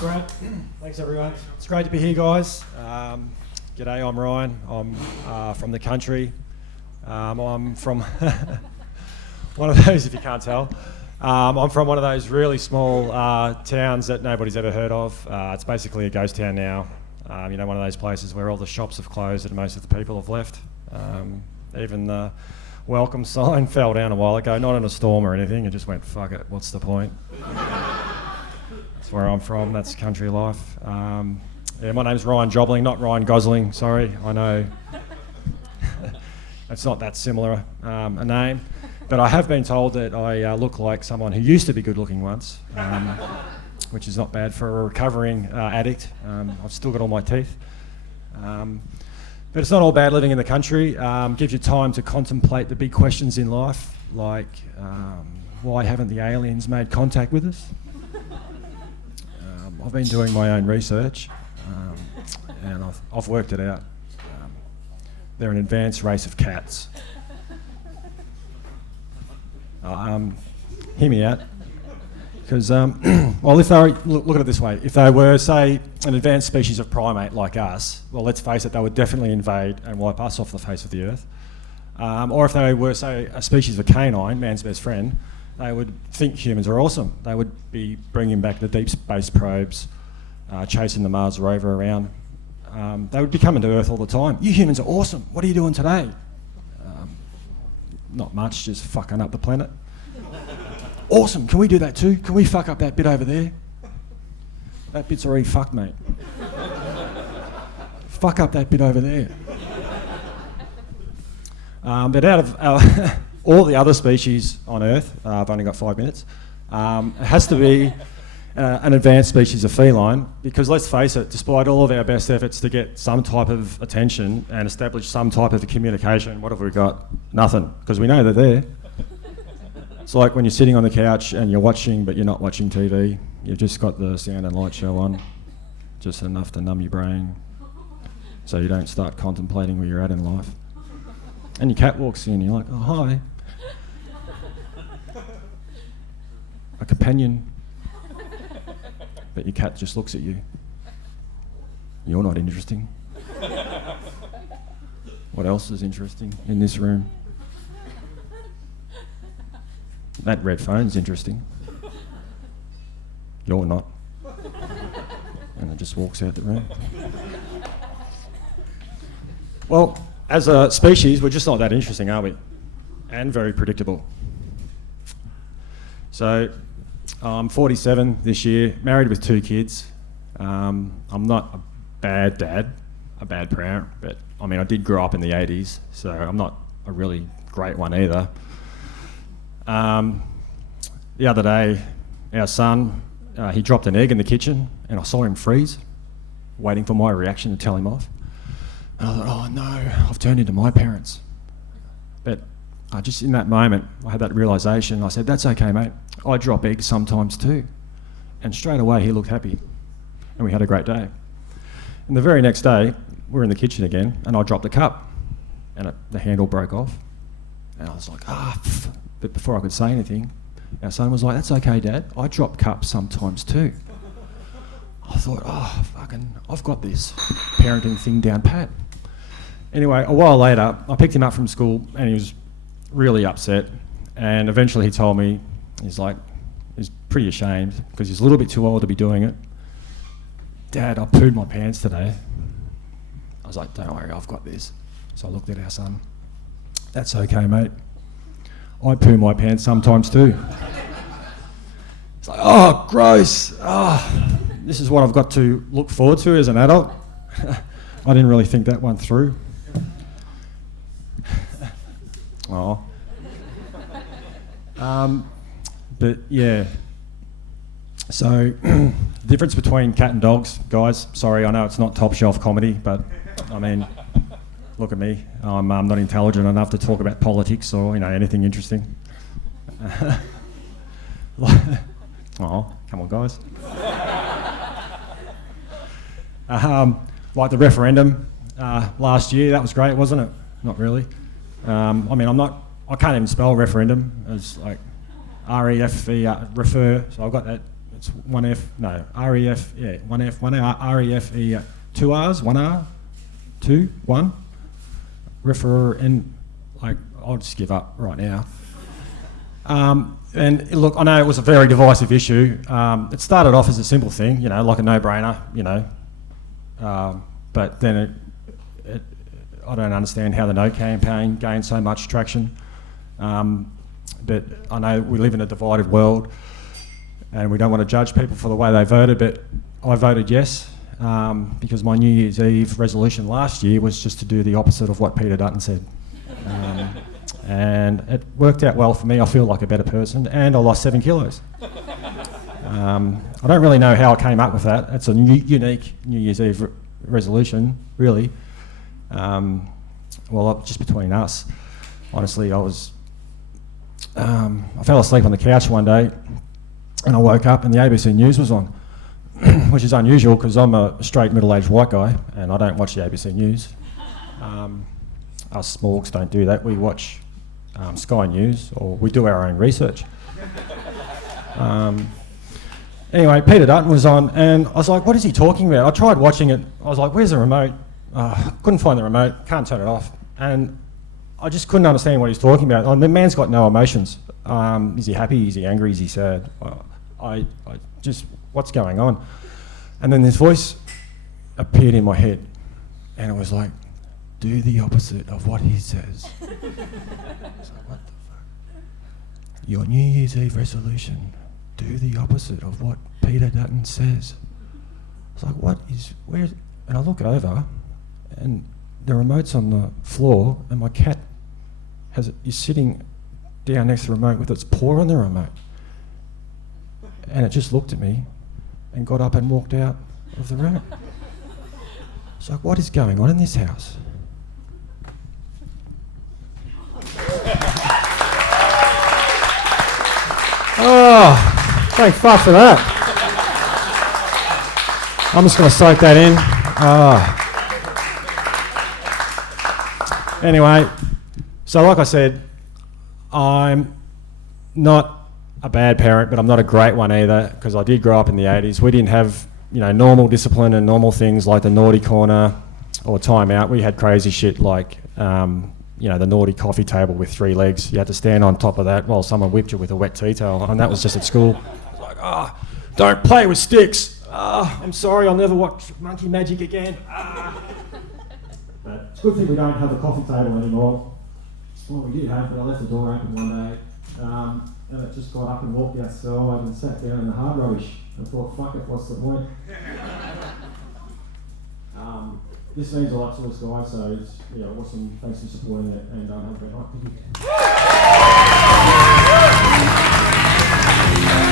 great. Thanks, everyone. It's great to be here, guys. G'day, I'm Ryan. I'm from the country. I'm from one of those, if you can't tell. I'm from one of those really small towns that nobody's ever heard of. It's basically a ghost town now. One of those places where all the shops have closed and most of the people have left. Even the welcome sign fell down a while ago, not in a storm or anything. It just went, fuck it, what's the point? That's where I'm from, that's country life. My name's Ryan Jobling, not Ryan Gosling, sorry, I know. It's not that similar a name. But I have been told that I look like someone who used to be good looking once, which is not bad for a recovering addict. I've still got all my teeth. But it's not all bad living in the country. Gives you time to contemplate the big questions in life, like why haven't the aliens made contact with us? I've been doing my own research, and I've worked it out. They're an advanced race of cats. Hear me out. Because, if they were, look at it this way, if they were, say, an advanced species of primate like us, well, let's face it, they would definitely invade and wipe us off the face of the earth. Or if they were, say, a species of canine, man's best friend, they would think humans are awesome. They would be bringing back the deep space probes, chasing the Mars rover around. They would be coming to Earth all the time. You humans are awesome. What are you doing today? Not much, just fucking up the planet. Awesome, can we do that too? Can we fuck up that bit over there? That bit's already fucked, mate. Fuck up that bit over there. But out of all the other species on Earth, I've only got 5 minutes, it has to be an advanced species of feline, because let's face it, despite all of our best efforts to get some type of attention and establish some type of communication, what have we got? Nothing, because we know they're there. It's like when you're sitting on the couch and you're watching, but you're not watching TV. You've just got the sound and light show on, just enough to numb your brain, so you don't start contemplating where you're at in life. And your cat walks in, you're like, oh, hi. A companion. But your cat just looks at you. You're not interesting. What else is interesting in this room? That red phone's interesting. You're not. And it just walks out the room. Well, as a species, we're just not that interesting, are we? And very predictable. So, I'm 47 this year, married with 2 kids. I'm not a bad dad, a bad parent, but I did grow up in the 80s, so I'm not a really great one either. The other day, our son, he dropped an egg in the kitchen and I saw him freeze, waiting for my reaction to tell him off. And I thought, oh no, I've turned into my parents. But just in that moment, I had that realisation. I said, that's okay, mate. I drop eggs sometimes too. And straight away, he looked happy. And we had a great day. And the very next day, we're in the kitchen again, and I dropped a cup. And the handle broke off. And I was like, But before I could say anything, our son was like, that's okay, Dad. I drop cups sometimes too. I thought, I've got this parenting thing down pat. Anyway, a while later, I picked him up from school and he was really upset. And eventually he told me, he's pretty ashamed because he's a little bit too old to be doing it. Dad, I pooed my pants today. I was like, don't worry, I've got this. So I looked at our son. That's okay, mate. I poo my pants sometimes too. It's like, oh, gross. This is what I've got to look forward to as an adult. I didn't really think that one through. Oh. But yeah. So, the difference between cat and dogs, guys, sorry, I know it's not top shelf comedy, but look at me. I'm not intelligent enough to talk about politics or anything interesting. Oh, come on, guys. Like the referendum last year, that was great, wasn't it? Not really. I can't even spell referendum. It's like R-E-F-E, refer. So I've got that It's one F, no, REF, yeah, one F, one R, REF, E, two R's, one R, two, one. Refer, and like, I'll just give up right now. And look, I know it was a very divisive issue. It started off as a simple thing, like a no-brainer, but then I don't understand how the No campaign gained so much traction. But I know we live in a divided world and we don't want to judge people for the way they voted, but I voted yes because my New Year's Eve resolution last year was just to do the opposite of what Peter Dutton said. And it worked out well for me. I feel like a better person and I lost 7 kilos. I don't really know how I came up with that. It's a unique New Year's Eve resolution, really. Well, just between us, honestly, I fell asleep on the couch one day and I woke up and the ABC News was on, which is unusual because I'm a straight middle-aged white guy and I don't watch the ABC News. Us smorgs don't do that. We watch Sky News, or we do our own research. Anyway, Peter Dutton was on and I was like, what is he talking about? I tried watching it. I was like, where's the remote? Couldn't find the remote, can't turn it off. And I just couldn't understand what he's talking about. The man's got no emotions. Is he happy? Is he angry? Is he sad? I just, what's going on? And then this voice appeared in my head and it was like, do the opposite of what he says. I was like, what the fuck? Your New Year's Eve resolution, do the opposite of what Peter Dutton says. I was like, where? And I look over and the remote's on the floor and my cat is sitting down next to the remote with its paw on the remote. And it just looked at me and got up and walked out of the room. It's like, what is going on in this house? Oh, thank fuck for that. I'm just going to soak that in. Anyway, so like I said, I'm not a bad parent, but I'm not a great one either because I did grow up in the 80s. We didn't have, normal discipline and normal things like the naughty corner or time out. We had crazy shit like, the naughty coffee table with 3 legs. You had to stand on top of that while someone whipped you with a wet tea towel, and that was just at school. It was like, don't play with sticks. I'm sorry, I'll never watch Monkey Magic again. But it's a good thing we don't have a coffee table anymore. Well, we did have, but I left the door open one day, and it just got up and walked outside and sat down in the hard rubbish. I thought, fuck it, what's the point? This means a lot to us guys, so it's awesome. Thanks for supporting it, and have a great night. Thank you.